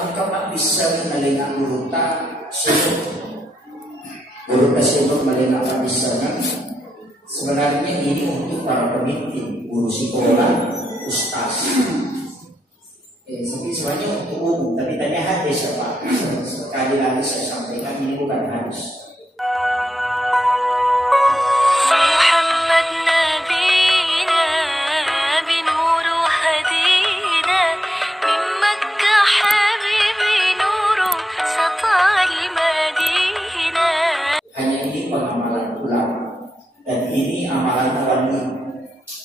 Ang bisa nalinga uruta sunod. Uruta sunod malinga kabisangan. Sebenarnya ini untuk para pemimpin, guru sekolah, ustaz. Sebenarnya untuk umum, tapi tanya hadis apa? Sekali lagi saya sampaikan ini bukan hadis. Amalan wali,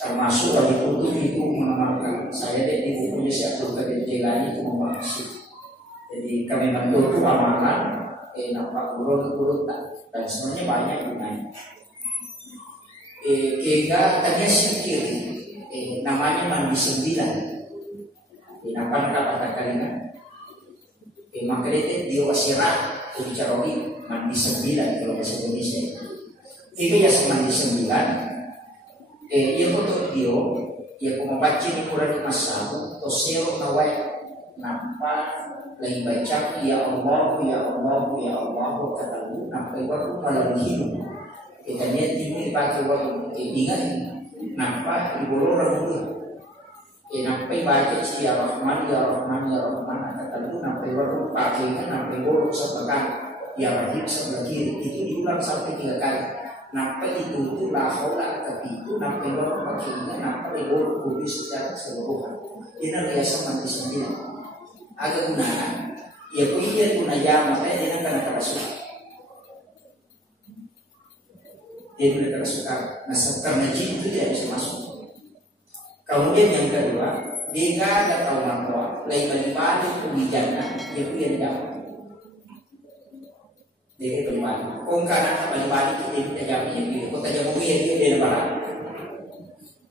termasuk wali kutub itu mengamalkan. Saya di bukunya Syekh Abdul Qadir Jailani itu membahas. Jadi kami bantu itu amalan, nampak urut dan sebenarnya banyak gunanya. Kita tanya sikir, namanya mandi 9. Nampak kata kalian? Maka dia wasirah, ucarowi mandi 9 kalau bahasa Indonesia. Ini ya mandi 9. Ia untuk dia, ia membaca di Quran Masahu, tosero nawai nampak lagi baca ya Allah ya Allah ya Allah kataku nampak baru malam hidup. Kita lihat ini pakai waktu ingat nampak di bawah orang itu. Nampak baca ya Rahman ya Rahman ya Rahman kataku nampak baru pakai nampak bawah sebelah ya Rahim sebelah kiri itu diulang sampai 3 kali. Nampak itu la haula tapi itu nampak orang pakainya nampak lebih kudus secara keseluruhan. Ini biasa mandi 9. Agak gunakan. Ya punya gunanya makanya dia kena kerasukan. Dia kena kerasukan. Nah karena jin itu dia bisa masuk. Kemudian yang kedua, dia ada tahu bahwa lain balik pemijana dia punya di dalam. Dia kembali. Kung karena balik itu dia tidak jadi. Kau tak jamu dia lebaran.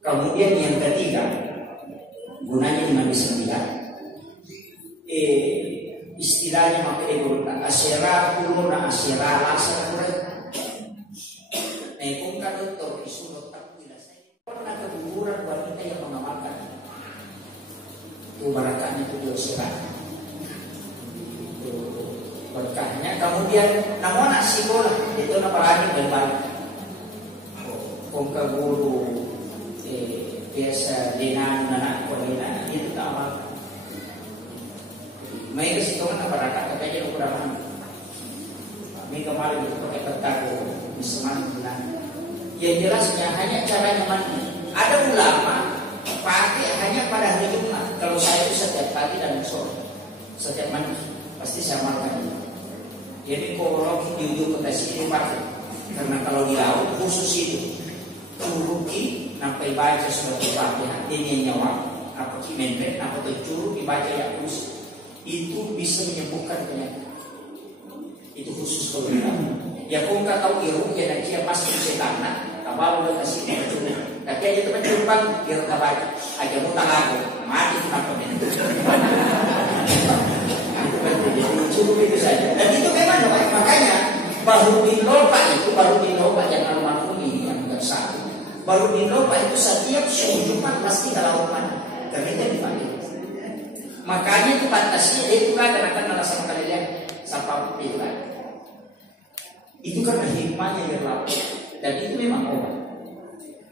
Kemudian yang ketiga, gunanya mandi 9. Istilahnya makanya berulang asyara kuluna asyara asal kurang. Nah, kung dokter isunod tak bilasay. Pernah keguguran wanita yang mengamalkan. Itu barakahnya itu dia asyara. Berkahnya kemudian namun sekolah itu apalagi berbalik kongka guru biasa dengan anak kolina itu tak amal mereka sekolah apa rakyat katanya ukuran kami kemarin itu pakai petaku misalnya bilang yang jelasnya hanya caranya mandi ada ulama pakai hanya pada hari Jumat kalau saya itu setiap pagi dan sore setiap mandi pasti saya amalkan. Jadi kalau di ujung kota sini pakai, karena kalau di laut khusus itu curuki sampai baca sebagai Fatihah ini nyawa apa kimenpe apa curug dibaca ya khusus itu bisa menyembuhkan penyakit itu khusus kalau di laut. Ya kau nggak tahu irung ya dan dia pasti setan kalau udah kasih dia curug tapi aja teman curang dia tak baca aja mau tangan mati tanpa itu. Cukup itu saja. Dan itu memang baik. Makanya baru di loba yang almarhum ini yang bersatu. Baru di loba itu setiap Jumat pasti kalau mana kerja dipanggil. Makanya itu pantasnya dia itu kan akan sama kalian sampai pilihan. Itu karena hikmahnya yang lalu. Dan itu memang obat.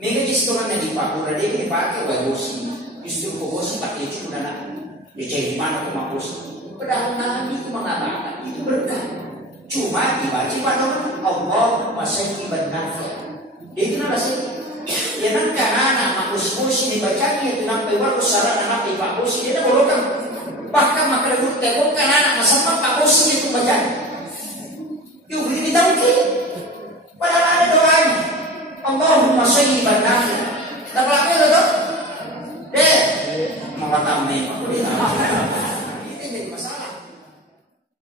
Mereka justru kan yang dipakai dia dipakai bayosi. Justru bayosi pakai cuma nak. Dia cari mana ke makosi. Padahal Nabi itu mengatakan itu berkah. Cuma dibaca pada Allah masih benar. Jadi kenapa sih? Ya nanti anak makus dibacanya itu sampai waktu syarat anak di makus dia bolehkan. Bahkan maka dulu tembok kan anak sama makus itu baca.